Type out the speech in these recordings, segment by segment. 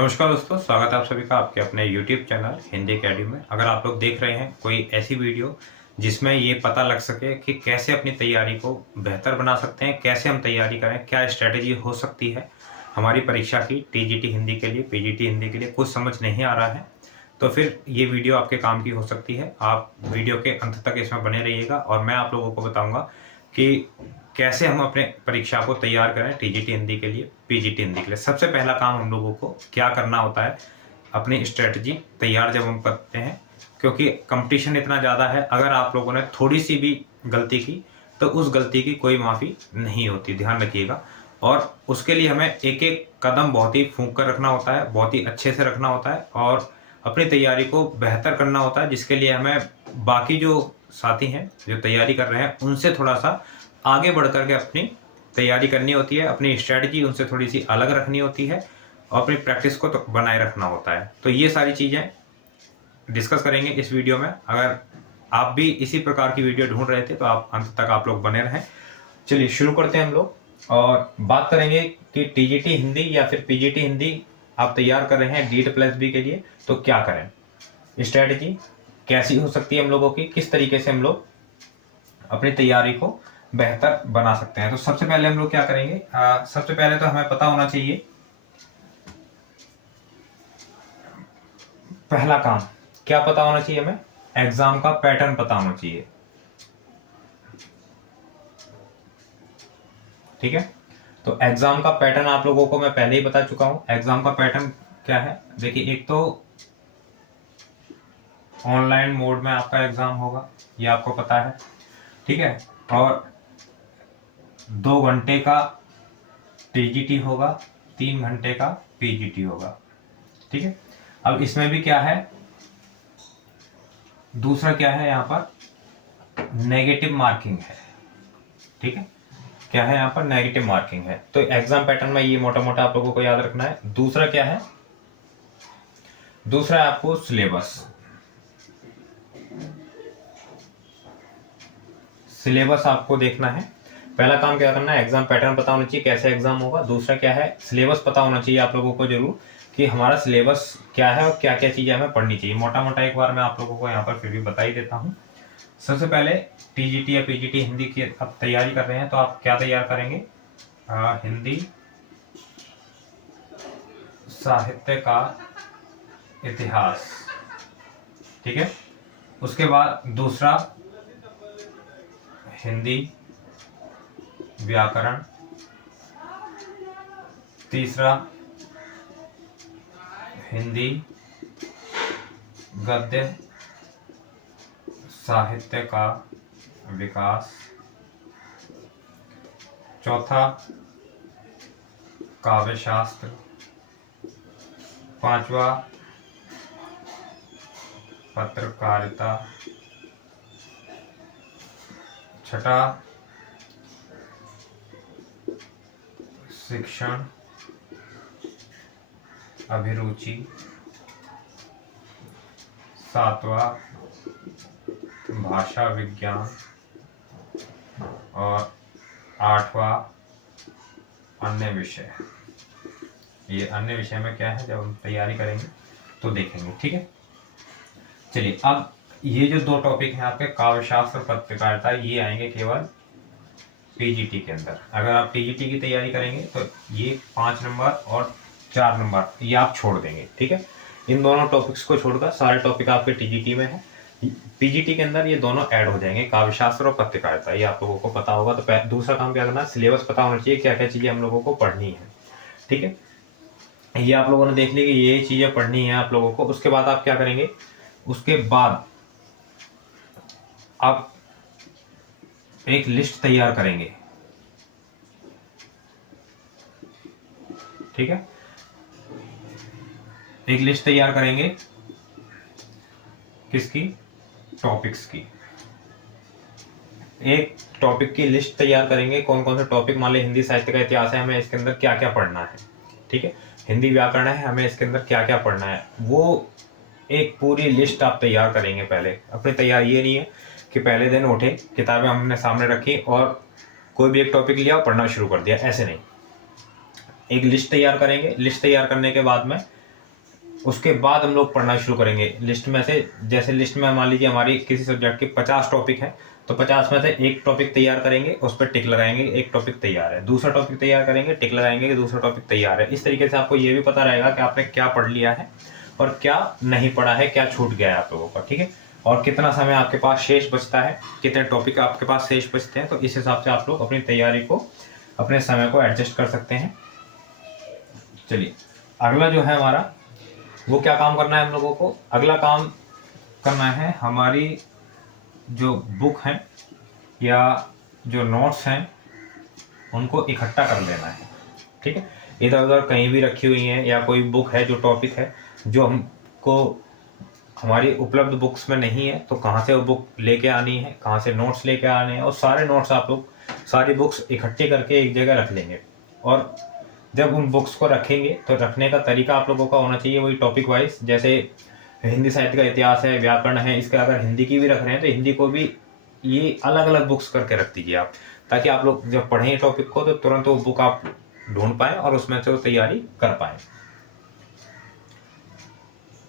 नमस्कार दोस्तों, स्वागत है आप सभी का आपके अपने YouTube चैनल हिंदी अकेडमी में। अगर आप लोग देख रहे हैं कोई ऐसी वीडियो जिसमें ये पता लग सके कि कैसे अपनी तैयारी को बेहतर बना सकते हैं, कैसे हम तैयारी करें, क्या स्ट्रैटेजी हो सकती है हमारी परीक्षा की टीजीटी हिंदी के लिए, पीजीटी हिंदी के लिए, कुछ समझ नहीं आ रहा है तो फिर ये वीडियो आपके काम की हो सकती है। आप वीडियो के अंत तक इसमें बने रहिएगा और मैं आप लोगों को बताऊँगा कि कैसे हम अपने परीक्षा को तैयार करें टीजीटी हिंदी के लिए, पीजीटी हिंदी के लिए। सबसे पहला काम हम लोगों को क्या करना होता है, अपनी स्ट्रेटजी तैयार जब हम करते हैं, क्योंकि कंपटीशन इतना ज़्यादा है, अगर आप लोगों ने थोड़ी सी भी गलती की तो उस गलती की कोई माफ़ी नहीं होती, ध्यान रखिएगा। और उसके लिए हमें एक एक कदम बहुत ही फूंक कर रखना होता है, बहुत ही अच्छे से रखना होता है और अपनी तैयारी को बेहतर करना होता है, जिसके लिए हमें बाकी जो साथी हैं जो तैयारी कर रहे हैं उनसे थोड़ा सा आगे बढ़ कर के अपनी तैयारी करनी होती है, अपनी स्ट्रैटेजी उनसे थोड़ी सी अलग रखनी होती है और अपनी प्रैक्टिस को तो बनाए रखना होता है। तो ये सारी चीज़ें डिस्कस करेंगे इस वीडियो में। अगर आप भी इसी प्रकार की वीडियो ढूंढ रहे थे तो आप अंत तक आप लोग बने रहें। चलिए शुरू करते हैं हम लोग और बात करेंगे कि टीजीटी हिंदी या फिर पीजीटी हिंदी आप तैयार कर रहे हैं DEET+B के लिए, तो क्या करें, स्ट्रैटेजी कैसी हो सकती है हम लोगों की, किस तरीके से हम लोग अपनी तैयारी को बेहतर बना सकते हैं। तो सबसे पहले हम लोग क्या करेंगे, सबसे पहले तो हमें पता होना चाहिए, पहला काम क्या पता होना चाहिए, हमें एग्जाम का पैटर्न पता होना चाहिए। ठीक है, तो एग्जाम का पैटर्न आप लोगों को मैं पहले ही बता चुका हूं। एग्जाम का पैटर्न क्या है, देखिए, एक तो ऑनलाइन मोड में आपका एग्जाम होगा, ये आपको पता है। ठीक है, और 2 घंटे का टीजीटी होगा, 3 घंटे का पीजीटी होगा। ठीक है, अब इसमें भी क्या है, दूसरा क्या है, यहाँ पर नेगेटिव मार्किंग है। ठीक है, क्या है, यहाँ पर नेगेटिव मार्किंग है। तो एग्जाम पैटर्न में ये मोटा मोटा आप लोगों को याद रखना है। दूसरा क्या है, दूसरा है आपको सिलेबस। सिलेबस आपको देखना है। पहला काम क्या करना है, एग्जाम पैटर्न पता होना चाहिए, कैसे एग्जाम होगा। दूसरा क्या है, सिलेबस पता होना चाहिए आप लोगों को जरूर कि हमारा सिलेबस क्या है और क्या क्या चीजें हमें पढ़नी चाहिए। मोटा मोटा एक बार मैं आप लोगों को यहाँ पर फिर भी बता ही देता हूँ। सबसे पहले टीजीटी या पीजीटी हिंदी की आप तैयारी कर रहे हैं तो आप क्या तैयार करेंगे, हिंदी साहित्य का इतिहास। ठीक है, उसके बाद दूसरा हिंदी व्याकरण, तीसरा हिंदी गद्य साहित्य का विकास, चौथा काव्यशास्त्र, पांचवा पत्रकारिता, छठा शिक्षण अभिरुचि, सातवां भाषा विज्ञान और आठवां अन्य विषय। ये अन्य विषय में क्या है, जब हम तैयारी करेंगे तो देखेंगे। ठीक है, चलिए, अब ये जो 2 टॉपिक हैं आपके काव्यशास्त्र और पत्रकारिता, ये आएंगे केवल पीजीटी के अंदर। अगर आप पीजीटी की तैयारी करेंगे तो ये 5 नंबर और 4 नंबर ये आप छोड़ देंगे। ठीक है, इन दोनों टॉपिक्स को छोड़कर सारे टॉपिक आपके टीजीटी में है। पीजीटी के अंदर ये दोनों ऐड हो जाएंगे, काव्यशास्त्र और पत्रकारिता, ये आप लोगों को पता होगा। तो दूसरा काम क्या करना है, सिलेबस पता होना चाहिए, क्या क्या चीजें हम लोगों को पढ़नी है। ठीक है, ये आप लोगों ने देख ली कि ये चीजें पढ़नी है आप लोगों को। उसके बाद आप क्या करेंगे, उसके बाद आप एक लिस्ट तैयार करेंगे। ठीक है, एक लिस्ट तैयार करेंगे, किसकी, टॉपिक्स की। एक टॉपिक की लिस्ट तैयार करेंगे, कौन कौन से टॉपिक, मान ली हिंदी साहित्य का इतिहास है, हमें इसके अंदर क्या क्या पढ़ना है। ठीक है, हिंदी व्याकरण है, हमें इसके अंदर क्या क्या पढ़ना है, वो एक पूरी लिस्ट आप तैयार करेंगे। पहले अपनी तैयारी ये नहीं है कि पहले दिन उठे, किताबें हमने सामने रखी और कोई भी एक टॉपिक लिया और पढ़ना शुरू कर दिया, ऐसे नहीं। एक लिस्ट तैयार करेंगे। लिस्ट तैयार करने के बाद में उसके बाद हम लोग पढ़ना शुरू करेंगे लिस्ट में से। जैसे लिस्ट में मान लीजिए हमारी किसी सब्जेक्ट के 50 टॉपिक है, तो 50 में से एक टॉपिक तैयार करेंगे, उस पर टिक लगाएंगे, एक टॉपिक तैयार है। दूसरा टॉपिक तैयार करेंगे, टिक लगाएंगे कि दूसरा टॉपिक तैयार है। इस तरीके से आपको ये भी पता रहेगा कि आपने क्या पढ़ लिया है और क्या नहीं पढ़ा है, क्या छूट गया है आप लोगों का, ठीक है। और कितना समय आपके पास शेष बचता है, कितने टॉपिक आपके पास शेष बचते हैं, तो इस हिसाब से आप लोग अपनी तैयारी को, अपने समय को एडजस्ट कर सकते हैं। चलिए, अगला जो है हमारा, वो क्या काम करना है हम लोगों को? अगला काम करना है हमारी जो बुक है या जो नोट्स हैं उनको इकट्ठा कर लेना है, ठीक है। इधर उधर कहीं भी रखी हुई हैं या कोई बुक है जो टॉपिक है जो हमको हमारी उपलब्ध बुक्स में नहीं है, तो कहाँ से वो बुक लेके आनी है, कहाँ से नोट्स लेके आने हैं, और सारे नोट्स आप लोग, सारी बुक्स इकट्ठी करके एक जगह रख लेंगे। और जब उन बुक्स को रखेंगे तो रखने का तरीका आप लोगों का होना चाहिए वही टॉपिक वाइज। जैसे हिंदी साहित्य का इतिहास है, व्याकरण है, इसके अगर हिंदी की भी रख रहे हैं तो हिंदी को भी ये अलग अलग बुक्स करके रख दीजिए आप, ताकि आप लोग जब पढ़ें टॉपिक को तो तुरंत वो बुक आप ढूंढ पाएँ और उसमें से वो तैयारी कर पाएँ।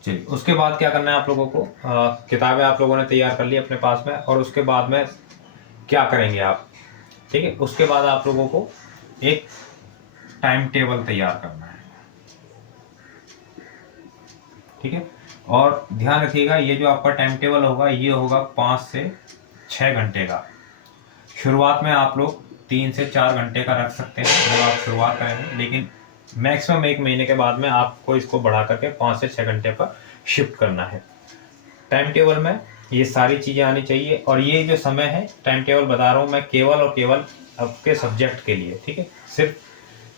चलिए, उसके बाद क्या करना है आप लोगों को? किताबें आप लोगों ने तैयार कर ली अपने पास में, और उसके बाद में क्या करेंगे आप, ठीक है। उसके बाद आप लोगों को एक टाइम टेबल तैयार करना है, ठीक है। और ध्यान रखिएगा, ये जो आपका टाइम टेबल होगा ये होगा 5 से 6 घंटे का। शुरुआत में आप लोग 3 से 4 घंटे का रख सकते हैं जब आप शुरुआत करेंगे, लेकिन मैक्सिमम 1 महीने के बाद में आपको इसको बढ़ा करके 5 से 6 घंटे पर शिफ्ट करना है। टाइम टेबल में ये सारी चीज़ें आनी चाहिए, और ये जो समय है टाइम टेबल बता रहा हूँ मैं केवल और केवल आपके सब्जेक्ट के लिए, ठीक है। सिर्फ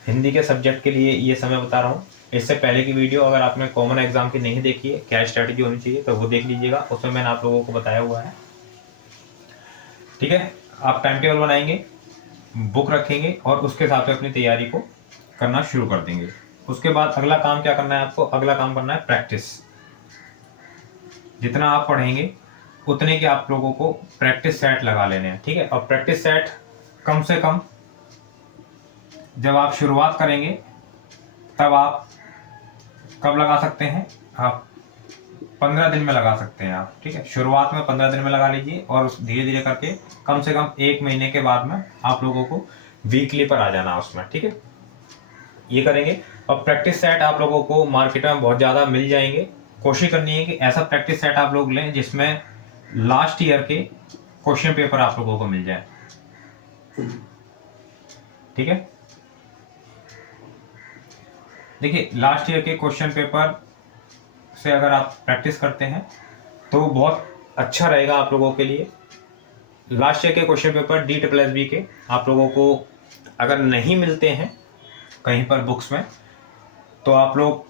हिंदी के सब्जेक्ट के लिए ये समय बता रहा हूँ। इससे पहले की वीडियो अगर आपने कॉमन एग्जाम की नहीं देखी है, क्या स्ट्रैटेजी होनी चाहिए, तो वो देख लीजिएगा, उसमें मैंने आप लोगों को बताया हुआ है, ठीक है। आप टाइम टेबल बनाएंगे, बुक रखेंगे और उसके हिसाब से अपनी तैयारी को करना शुरू कर देंगे। उसके बाद अगला काम क्या करना है आपको? अगला काम करना है प्रैक्टिस। जितना आप पढ़ेंगे उतने के आप लोगों को प्रैक्टिस सेट लगा लेने हैं, ठीक है। और प्रैक्टिस सेट कम से कम जब आप शुरुआत करेंगे तब आप कब लगा सकते हैं? आप 15 दिन में लगा सकते हैं आप, ठीक है। शुरुआत में 15 दिन में लगा लीजिए और धीरे धीरे करके कम से कम 1 महीने के बाद में आप लोगों को वीकली पर आ जाना उसमें, ठीक है। ये करेंगे। और प्रैक्टिस सेट आप लोगों को मार्केट में बहुत ज़्यादा मिल जाएंगे। कोशिश करनी है कि ऐसा प्रैक्टिस सेट आप लोग लें जिसमें लास्ट ईयर के क्वेश्चन पेपर आप लोगों को मिल जाए, ठीक है। देखिए, लास्ट ईयर के क्वेश्चन पेपर से अगर आप प्रैक्टिस करते हैं तो बहुत अच्छा रहेगा आप लोगों के लिए। लास्ट ईयर के क्वेश्चन पेपर DSSB के आप लोगों को अगर नहीं मिलते हैं कहीं पर बुक्स में, तो आप लोग,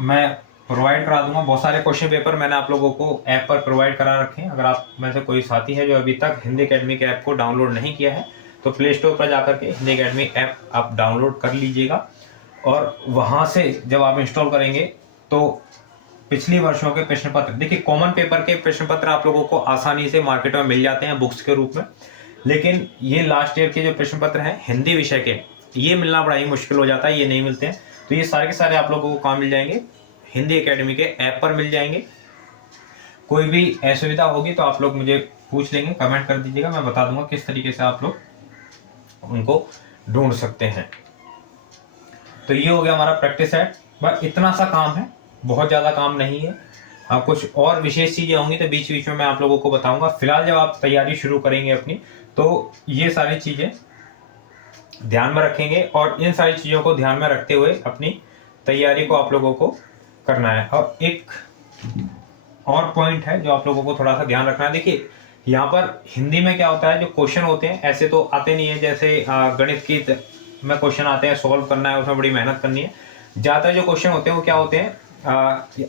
मैं प्रोवाइड करा दूंगा। बहुत सारे क्वेश्चन पेपर मैंने आप लोगों को ऐप पर प्रोवाइड करा रखे हैं। अगर आप में से कोई साथी है जो अभी तक हिंदी अकेडमी के ऐप को डाउनलोड नहीं किया है, तो प्ले स्टोर पर जाकर के हिंदी अकेडमी ऐप आप डाउनलोड कर लीजिएगा, और वहाँ से जब आप इंस्टॉल करेंगे तो पिछली वर्षों के प्रश्न पत्र, देखिए कॉमन पेपर के प्रश्न पत्र आप लोगों को आसानी से मार्केट में मिल जाते हैं बुक्स के रूप में, लेकिन ये लास्ट ईयर के जो प्रश्न पत्र हैं हिंदी विषय के, ये मिलना बड़ा ही मुश्किल हो जाता है, ये नहीं मिलते हैं। तो ये सारे के सारे आप लोगों को कहाँ मिल जाएंगे? हिंदी अकेडमी के ऐप पर मिल जाएंगे। कोई भी असुविधा होगी तो आप लोग मुझे पूछ लेंगे, कमेंट कर दीजिएगा, मैं बता दूंगा किस तरीके से आप लोग उनको ढूंढ सकते हैं। तो ये हो गया हमारा प्रैक्टिस सेट। बस इतना सा काम है, बहुत ज़्यादा काम नहीं है। अब कुछ और विशेष चीज़ें होंगी तो बीच बीच में मैं आप लोगों को बताऊंगा। फिलहाल जब आप तैयारी शुरू करेंगे अपनी, तो ये सारी चीज़ें ध्यान में रखेंगे, और इन सारी चीज़ों को ध्यान में रखते हुए अपनी तैयारी को आप लोगों को करना है। और एक और पॉइंट है जो आप लोगों को थोड़ा सा ध्यान रखना है। देखिए, यहाँ पर हिंदी में क्या होता है, जो क्वेश्चन होते हैं ऐसे तो आते नहीं है, जैसे गणित की में क्वेश्चन आते हैं, सॉल्व करना है, उसमें बड़ी मेहनत करनी है। ज़्यादातर जो क्वेश्चन होते हैं वो क्या होते हैं,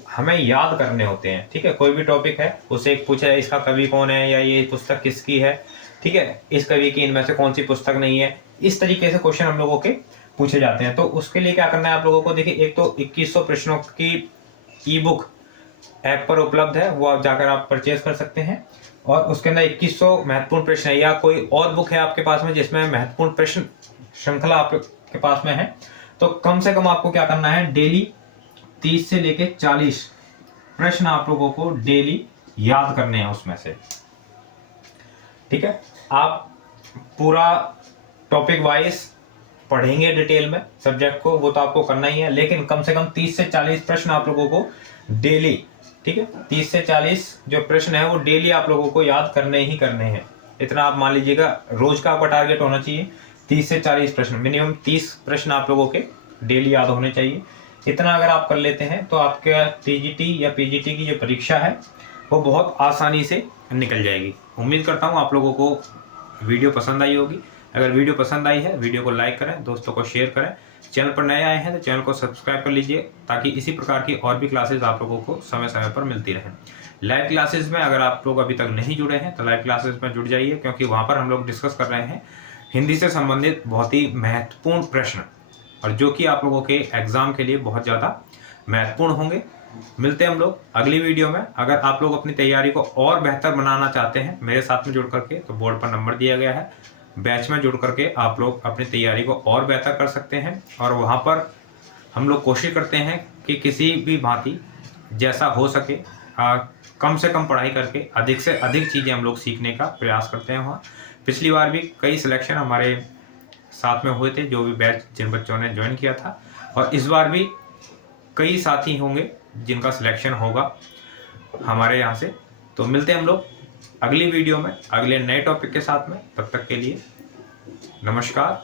हमें याद करने होते हैं, ठीक है। कोई भी टॉपिक है, उससे एक पूछा है इसका कवि कौन है, या ये पुस्तक किसकी है, ठीक है, इस कवि की इनमें से कौन सी पुस्तक नहीं है, इस तरीके से क्वेश्चन हम लोगों के पूछे जाते हैं। तो उसके लिए क्या करना है आप लोगों को? देखिए, एक तो 2100 प्रश्नों की ई बुक ऐप पर उपलब्ध है, वो आप जाकर आप परचेज कर सकते हैं, और उसके अंदर 2100 महत्वपूर्ण प्रश्न है, या कोई और बुक है आपके पास में जिसमें महत्वपूर्ण प्रश्न श्रृंखला आपके पास में है, तो कम से कम आपको क्या करना है, डेली 30 से लेके 40 प्रश्न आप लोगों को डेली याद करने हैं उसमें से। ठीक है, आप पूरा टॉपिक वाइज पढ़ेंगे डिटेल में सब्जेक्ट को, वो तो आपको करना ही है, लेकिन कम से कम 30 से 40 प्रश्न आप लोगों को डेली, ठीक है, 30 से 40 जो प्रश्न है वो डेली आप लोगों को याद करने ही करने हैं। इतना आप मान लीजिएगा, रोज का आपका टारगेट होना चाहिए 30 से 40 प्रश्न, मिनिमम 30 प्रश्न आप लोगों के डेली याद होने चाहिए। इतना अगर आप कर लेते हैं तो आपका टीजीटी या पीजीटी की जो परीक्षा है वो बहुत आसानी से निकल जाएगी। उम्मीद करता हूँ आप लोगों को वीडियो पसंद आई होगी। अगर वीडियो पसंद आई है, वीडियो को लाइक करें, दोस्तों को शेयर करें। चैनल पर नए आए हैं तो चैनल को सब्सक्राइब कर लीजिए, ताकि इसी प्रकार की और भी क्लासेस आप लोगों को समय समय पर मिलती रहें। लाइव क्लासेस में अगर आप लोग अभी तक नहीं जुड़े हैं तो लाइव क्लासेस में जुड़ जाइए, क्योंकि वहाँ पर हम लोग डिस्कस कर रहे हैं हिंदी से संबंधित बहुत ही महत्वपूर्ण प्रश्न, और जो कि आप लोगों के एग्जाम के लिए बहुत ज़्यादा महत्वपूर्ण होंगे। मिलते हैं हम लोग अगली वीडियो में। अगर आप लोग अपनी तैयारी को और बेहतर बनाना चाहते हैं मेरे साथ में जुड़ करके, तो बोर्ड पर नंबर दिया गया है, बैच में जुड़ करके आप लोग अपनी तैयारी को और बेहतर कर सकते हैं। और वहाँ पर हम लोग कोशिश करते हैं कि किसी भी भांति जैसा हो सके कम से कम पढ़ाई करके अधिक से अधिक चीज़ें हम लोग सीखने का प्रयास करते हैं वहाँ। पिछली बार भी कई सिलेक्शन हमारे साथ में हुए थे, जो भी बैच जिन बच्चों ने ज्वाइन किया था, और इस बार भी कई साथी होंगे जिनका सिलेक्शन होगा हमारे यहाँ से। तो मिलते हैं हम लोग अगली वीडियो में अगले नए टॉपिक के साथ में। तब तक के लिए नमस्कार।